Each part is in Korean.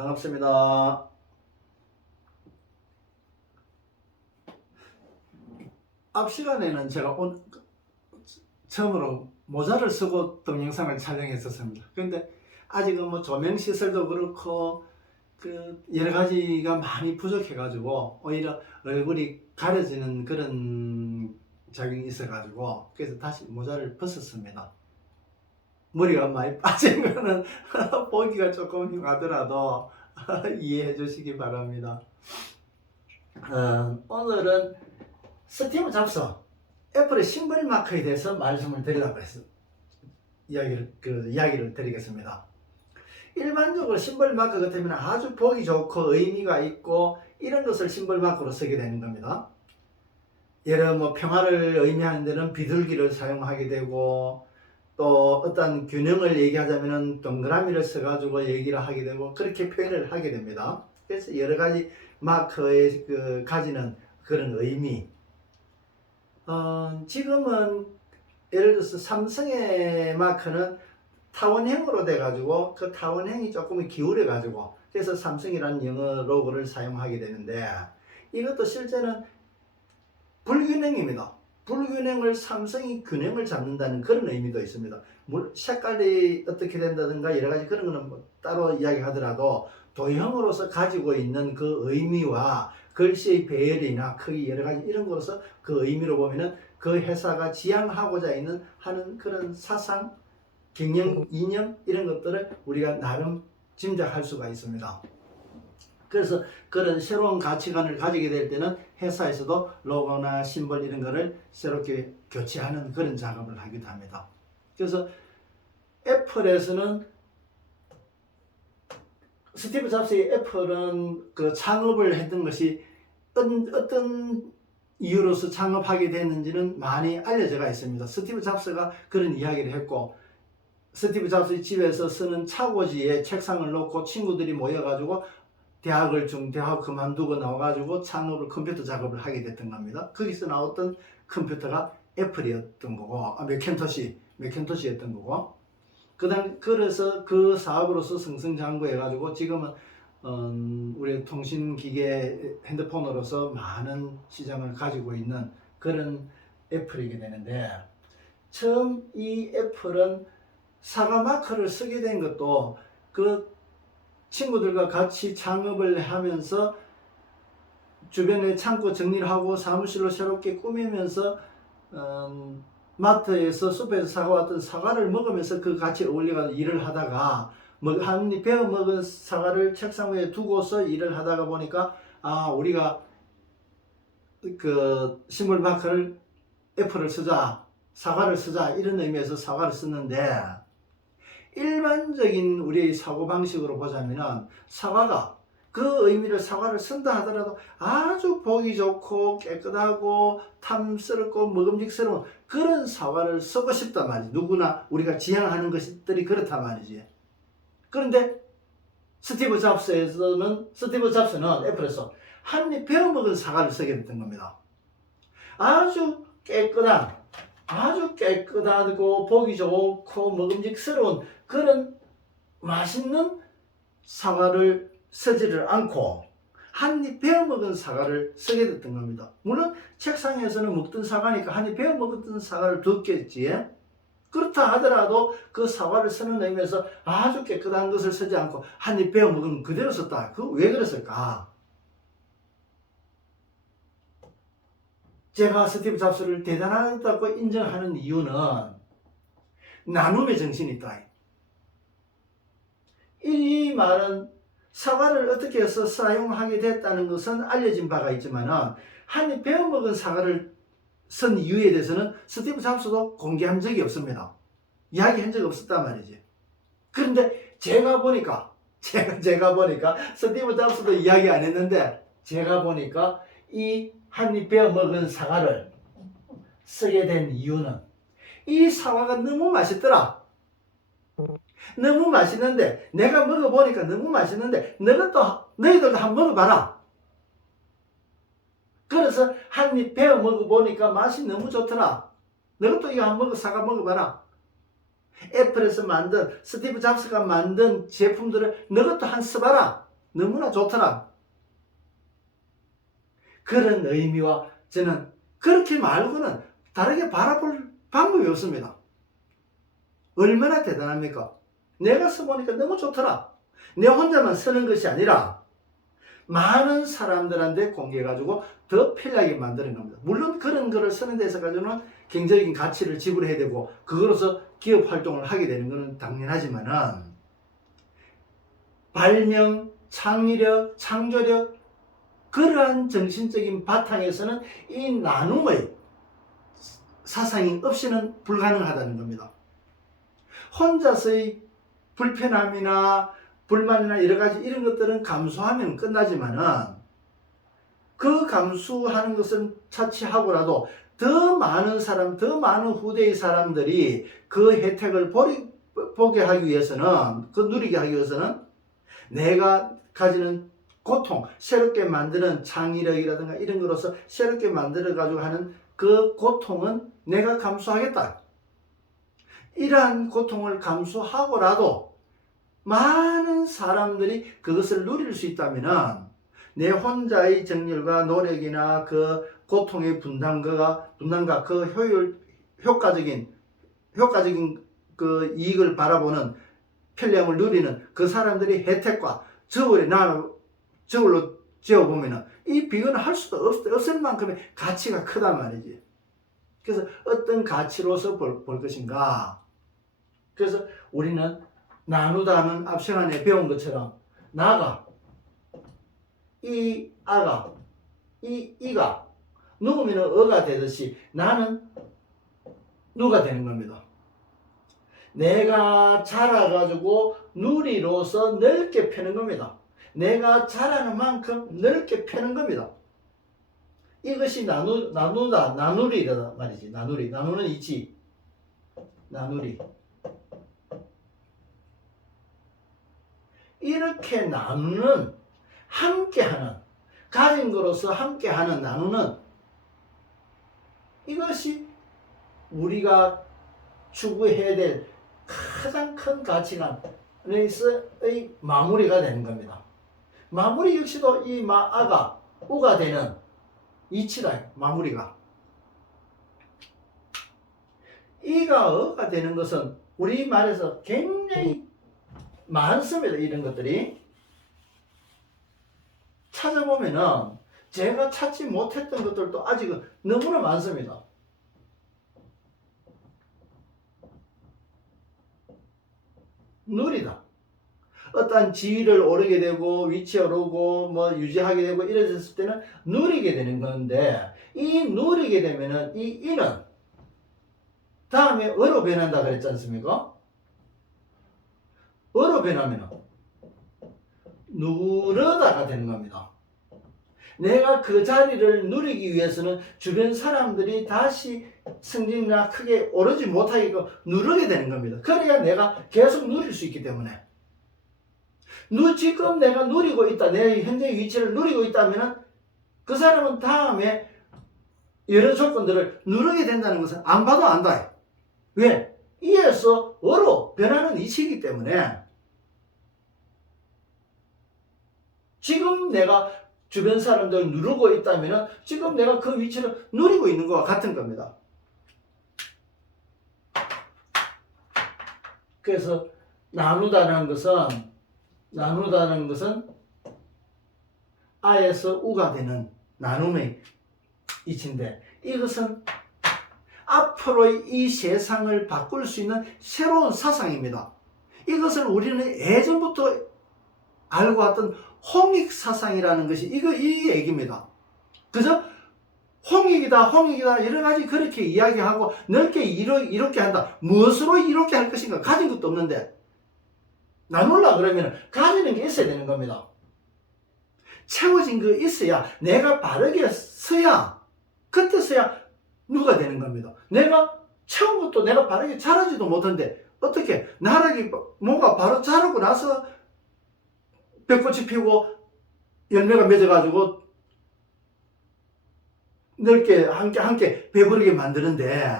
반갑습니다. 앞 시간에는 제가 처음으로 모자를 쓰고 동영상을 촬영했었습니다. 그런데 아직은 뭐 조명 시설도 그렇고 여러 가지가 많이 부족해 가지고 오히려 얼굴이 가려지는 그런 작용이 있어 가지고 그래서 다시 모자를 벗었습니다. 머리가 많이 빠진 거는 보기가 조금 흉하더라도 이해해 주시기 바랍니다. 오늘은 스티브 잡스 애플의 심벌 마크에 대해서 말씀을 드리려고 했습니다. 이야기를 드리겠습니다. 일반적으로 심벌 마크 같으면 아주 보기 좋고 의미가 있고 이런 것을 심벌 마크로 쓰게 되는 겁니다. 예를 평화를 의미하는 데는 비둘기를 사용하게 되고, 또 어떤 균형을 얘기하자면 동그라미를 써가지고 얘기를 하게 되고 그렇게 표현을 하게 됩니다. 그래서 여러 가지 마크에 가지는 그런 의미. 지금은 예를 들어서 삼성의 마크는 타원형으로 돼가지고 그 타원형이 조금 기울여 가지고 그래서 삼성이라는 영어 로고를 사용하게 되는데, 이것도 실제는 불균형입니다. 불균형을 삼성이 균형을 잡는다는 그런 의미도 있습니다. 색깔이 어떻게 된다든가 여러 가지 그런 거는 뭐 따로 이야기하더라도 도형으로서 가지고 있는 그 의미와 글씨의 배열이나 크기 여러 가지 이런 거로서 그 의미로 보면은 그 회사가 지향하고자 하는 그런 사상, 경영, 이념 이런 것들을 우리가 나름 짐작할 수가 있습니다. 그래서 그런 새로운 가치관을 가지게 될 때는 회사에서도 로고나 심벌 이런 거를 새롭게 교체하는 그런 작업을 하기도 합니다. 그래서 애플에서는 스티브 잡스의 애플은 그 창업을 했던 것이 어떤 이유로서 창업하게 됐는지는 많이 알려져 있습니다. 스티브 잡스가 그런 이야기를 했고, 스티브 잡스의 집에서 쓰는 차고지에 책상을 놓고 친구들이 모여가지고 대학 그만두고 나와가지고 창업을 컴퓨터 작업을 하게 됐던 겁니다. 거기서 나왔던 컴퓨터가 애플이었던 거고, 맥킨토시였던 거고, 그래서 그 사업으로서 승승장구해가지고 지금은 우리 통신기계 핸드폰으로서 많은 시장을 가지고 있는 그런 애플이게 되는데, 처음 이 애플은 사과 마크를 쓰게 된 것도 그 친구들과 같이 창업을 하면서 주변에 창고 정리를 하고 사무실로 새롭게 꾸미면서 마트에서 숲에서 사과왔던 사과를 먹으면서 그 같이 어울려가지고 일을 하다가 한 입 베어 먹은 사과를 책상 위에 두고서 일을 하다가 보니까 우리가 그 식물 마크를 애플을 쓰자, 사과를 쓰자 이런 의미에서 사과를 썼는데, 일반적인 우리의 사고방식으로 보자면 사과가 그 의미를 사과를 쓴다 하더라도 아주 보기 좋고 깨끗하고 탐스럽고 먹음직스러운 그런 사과를 쓰고 싶단 말이지. 누구나 우리가 지향하는 것들이 그렇단 말이지. 그런데 스티브 잡스는 애플에서 한 입 베어 먹은 사과를 쓰게 됐던 겁니다. 아주 깨끗하고 보기 좋고 먹음직스러운 그런 맛있는 사과를 쓰지를 않고 한 입 베어 먹은 사과를 쓰게 됐던 겁니다. 물론 책상에서는 먹던 사과니까 한 입 베어 먹었던 사과를 뒀겠지. 그렇다 하더라도 그 사과를 쓰는 의미에서 아주 깨끗한 것을 쓰지 않고 한 입 베어 먹은 그대로 썼다. 그 왜 그랬을까? 제가 스티브 잡스를 대단하다고 인정하는 이유는 나눔의 정신이 있다. 이 말은 사과를 어떻게 해서 사용하게 됐다는 것은 알려진 바가 있지만 한 입 베어 먹은 사과를 쓴 이유에 대해서는 스티브 잡스도 공개한 적이 없습니다. 이야기한 적이 없었단 말이지. 그런데 제가 보니까 스티브 잡스도 이야기 안 했는데 제가 보니까 이 한 입 베어 먹은 사과를 쓰게 된 이유는 이 사과가 너무 맛있더라. 너무 맛있는데 내가 먹어보니까 너무 맛있는데 너희들도 한번 먹어봐라. 그래서 한 입 베어 먹어보니까 맛이 너무 좋더라. 너희도 이거 한번 사과 먹어봐라. 애플에서 만든 스티브 잡스가 만든 제품들을 너희도 한 써봐라. 너무나 좋더라. 그런 의미와 저는 그렇게 말고는 다르게 바라볼 방법이 없습니다. 얼마나 대단합니까? 내가 써보니까 너무 좋더라. 내 혼자만 쓰는 것이 아니라 많은 사람들한테 공개해가지고 더 편리하게 만드는 겁니다. 물론 그런 거를 쓰는 데서 가지고는 경제적인 가치를 지불해야 되고 그거로서 기업 활동을 하게 되는 것은 당연하지만은 발명, 창의력, 창조력 그러한 정신적인 바탕에서는 이 나눔의 사상이 없이는 불가능하다는 겁니다. 혼자서의 불편함이나 불만이나 여러 가지 이런 것들은 감수하면 끝나지만은 그 감수하는 것은 차치하고라도 더 많은 사람, 더 많은 후대의 사람들이 그 혜택을 보게 하기 위해서는, 그 누리게 하기 위해서는 내가 가지는 고통, 새롭게 만드는 창의력이라든가 이런 거로서 새롭게 만들어가지고 하는 그 고통은 내가 감수하겠다. 이러한 고통을 감수하고라도 많은 사람들이 그것을 누릴 수 있다면 내 혼자의 정열과 노력이나 그 고통의 분담과 그 효과적인 그 이익을 바라보는 편리함을 누리는 그 사람들의 혜택과 저울로 재어보면 이 비교는 할 수도 없을 만큼의 가치가 크단 말이지. 그래서 어떤 가치로서 볼 것인가. 그래서 우리는 나누다는 앞 시간에 배운 것처럼 나가, 이 아가, 이가 누우면 어가 되듯이 나는 누가 되는 겁니다. 내가 자라가지고 누리로서 넓게 펴는 겁니다. 내가 자라는 만큼 넓게 펴는 겁니다. 이것이 나누리다 말이지. 나누는 이치. 나누리. 이렇게 나누는, 함께하는, 가진 것으로서 함께하는, 나누는, 이것이 우리가 추구해야 될 가장 큰 가치관에서의 마무리가 되는 겁니다. 마무리 역시도 이 아가, 우가 되는 이치다. 마무리가. 이가 어가 되는 것은 우리 말에서 굉장히 많습니다. 이런 것들이 찾아보면은 제가 찾지 못했던 것들도 아직은 너무나 많습니다. 누리다. 어떠한 지위를 오르게 되고 위치에 오르고 뭐 유지하게 되고 이랬을 때는 누리게 되는 건데, 이 누리게 되면은 이 이는 다음에 어로 변한다 그랬지 않습니까? 어로 변하면은 누르다가 되는 겁니다. 내가 그 자리를 누리기 위해서는 주변 사람들이 다시 승진이나 크게 오르지 못하게끔 누르게 되는 겁니다. 그래야 내가 계속 누릴 수 있기 때문에. 지금 내가 누리고 있다, 내 현재 위치를 누리고 있다면 그 사람은 다음에 여러 조건들을 누르게 된다는 것은 안 봐도 안다. 왜? 이에서 어로 변하는 이치이기 때문에 지금 내가 주변 사람들을 누르고 있다면 지금 내가 그 위치를 누리고 있는 것과 같은 겁니다. 그래서 나누다는 것은 아에서 우가 되는 나눔의 이치인데, 이것은 앞으로의 이 세상을 바꿀 수 있는 새로운 사상입니다. 이것을 우리는 예전부터 알고 왔던 홍익사상이라는 것이 이 얘기입니다. 그죠? 홍익이다 여러 가지 그렇게 이야기하고 넓게 이렇게 한다. 무엇으로 이렇게 할 것인가? 가진 것도 없는데 나눌라 그러면 가지는 게 있어야 되는 겁니다. 채워진 거 있어야, 내가 바르게 서야, 그때 서야 누가 되는 겁니다. 내가 채운 것도 내가 바르게 자라지도 못한데 어떻게 나락이 뭔가 바로 자라고 나서 벚꽃이 피고 열매가 맺어가지고 넓게 함께 배부르게 만드는데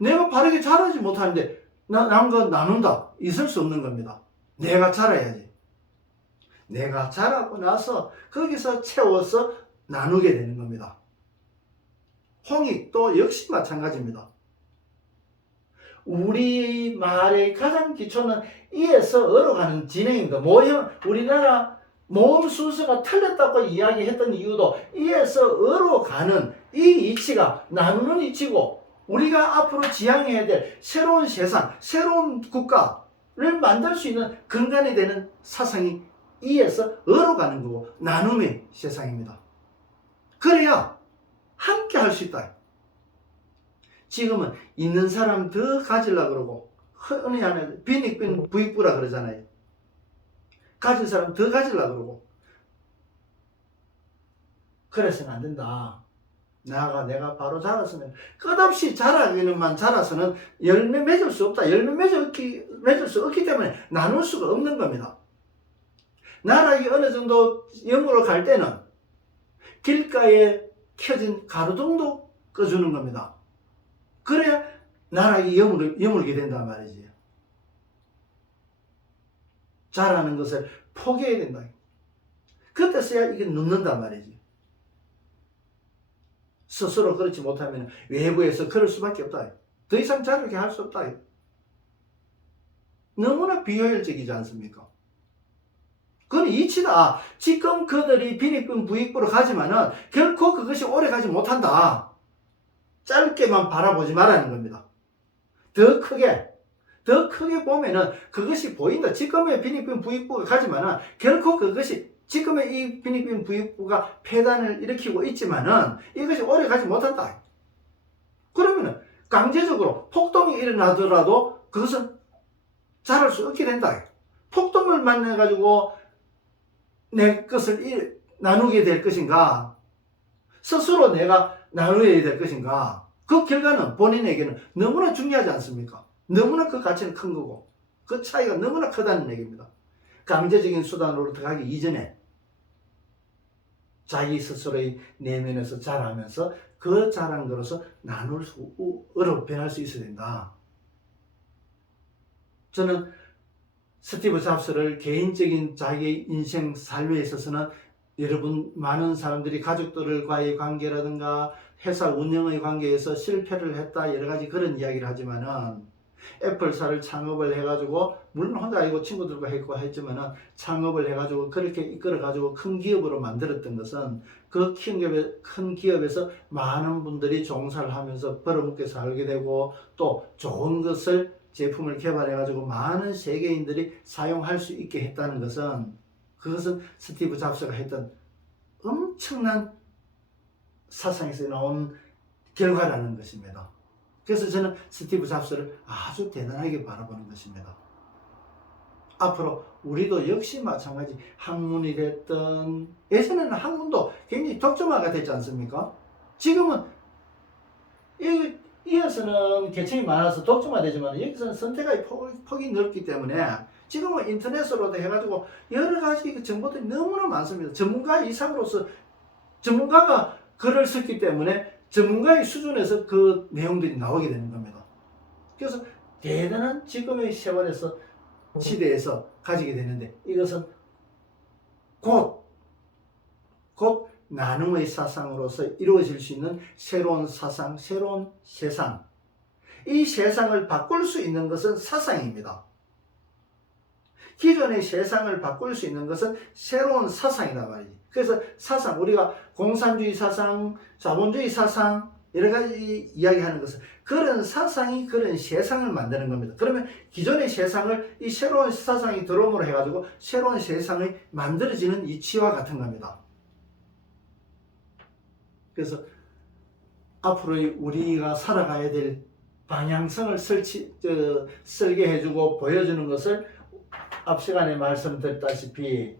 내가 바르게 자라지 못하는데 남과 나눈다. 있을 수 없는 겁니다. 내가 자라야지. 내가 자라고 나서 거기서 채워서 나누게 되는 겁니다. 홍익도 역시 마찬가지입니다. 우리 말의 가장 기초는 이에서 어로 가는 진행입니다. 우리나라 모음 순서가 틀렸다고 이야기했던 이유도 이에서 어로 가는 이 이치가 나누는 이치고, 우리가 앞으로 지향해야 될 새로운 세상, 새로운 국가를 만들 수 있는 근간이 되는 사상이 이에서 어로 가는 거고 나눔의 세상입니다. 그래야 함께 할 수 있다. 지금은 있는 사람 더 가지려고 그러고, 흔히 하는 빈익빈 부익부라 그러잖아요. 가진 사람 더 가지려고 그러고. 그래서는 안 된다. 내가 바로 자랐으면, 끝없이 자라기는만 자라서는 열매 맺을 수 없다. 열매 맺을 수 없기 때문에 나눌 수가 없는 겁니다. 나락이 어느 정도 영으로 갈 때는 길가에 켜진 가로등도 꺼주는 겁니다. 그래야 나락이 여물게 된단 말이지. 자라는 것을 포기해야 된다. 그때서야 이게 눕는단 말이지. 스스로 그렇지 못하면 외부에서 그럴 수밖에 없다. 더 이상 자르게 할 수 없다. 너무나 비효율적이지 않습니까? 그건 이치다. 지금 그들이 빈익빈 부익부로 가지만은 결코 그것이 오래 가지 못한다. 짧게만 바라보지 말라는 겁니다. 더 크게 보면은 그것이 보인다. 지금의 빈익빈 부익부가 가지만은 결코 그것이, 지금의 이 빈익빈 부익부가 폐단을 일으키고 있지만은 이것이 오래 가지 못한다. 그러면은 강제적으로 폭동이 일어나더라도 그것은 자랄 수 없게 된다. 폭동을 만나가지고 내 것을 나누게 될 것인가, 스스로 내가 나누어야 될 것인가, 그 결과는 본인에게는 너무나 중요하지 않습니까? 너무나 그 가치는 큰 거고 그 차이가 너무나 크다는 얘기입니다. 강제적인 수단으로 들어가기 이전에 자기 스스로의 내면에서 자라면서 그 자란 것으로서 나눌 수로 변할 수 있어야 된다. 저는 스티브 잡스를 개인적인 자기의 인생 삶에 있어서는, 여러분 많은 사람들이 가족들과의 관계라든가 회사 운영의 관계에서 실패를 했다, 여러 가지 그런 이야기를 하지만은, 애플사를 창업을 해가지고, 물론 혼자 아니고 친구들과 했지만은 창업을 해가지고 그렇게 이끌어가지고 큰 기업으로 만들었던 것은, 그 큰 기업에서 많은 분들이 종사를 하면서 벌어먹게 살게 되고, 또 좋은 것을 제품을 개발해가지고 많은 세계인들이 사용할 수 있게 했다는 것은, 그것은 스티브 잡스가 했던 엄청난 사상에서 나온 결과라는 것입니다. 그래서 저는 스티브 잡스를 아주 대단하게 바라보는 것입니다. 앞으로 우리도 역시 마찬가지, 학문이 됐든, 예전에는 학문도 굉장히 독점화가 됐지 않습니까? 지금은 이에서는 계층이 많아서 독점화되지만 여기서는 선택의 폭이 넓기 때문에 지금은 인터넷으로도 해가지고 여러 가지 정보들이 너무나 많습니다. 전문가 이상으로서, 전문가가 글을 썼기 때문에 전문가의 수준에서 그 내용들이 나오게 되는 겁니다. 그래서 대단한 지금의 세월에서, 시대에서 가지게 되는데, 이것은 곧 나눔의 사상으로서 이루어질 수 있는 새로운 사상, 새로운 세상, 이 세상을 바꿀 수 있는 것은 사상입니다. 기존의 세상을 바꿀 수 있는 것은 새로운 사상이다 말이지. 그래서 사상, 우리가 공산주의 사상, 자본주의 사상, 여러 가지 이야기하는 것은 그런 사상이 그런 세상을 만드는 겁니다. 그러면 기존의 세상을 이 새로운 사상이 들어옴으로 해가지고 새로운 세상이 만들어지는 이치와 같은 겁니다. 그래서 앞으로 우리가 살아가야 될 방향성을 설계해주고 보여주는 것을 앞 시간에 말씀드렸다시피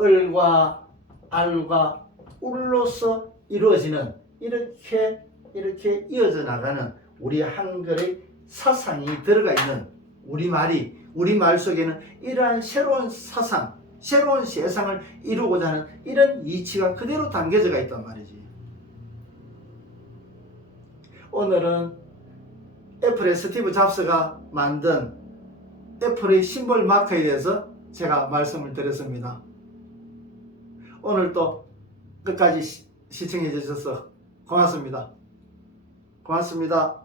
을과 알과 울로서 이루어지는, 이렇게 이어져 나가는 우리 한글의 사상이 들어가 있는 우리 말 속에는 이러한 새로운 사상, 새로운 세상을 이루고자 하는 이런 이치가 그대로 담겨져 있단 말이지. 오늘은 애플의 스티브 잡스가 만든 애플의 심볼 마크에 대해서 제가 말씀을 드렸습니다. 오늘 또 끝까지 시청해 주셔서 고맙습니다. 고맙습니다.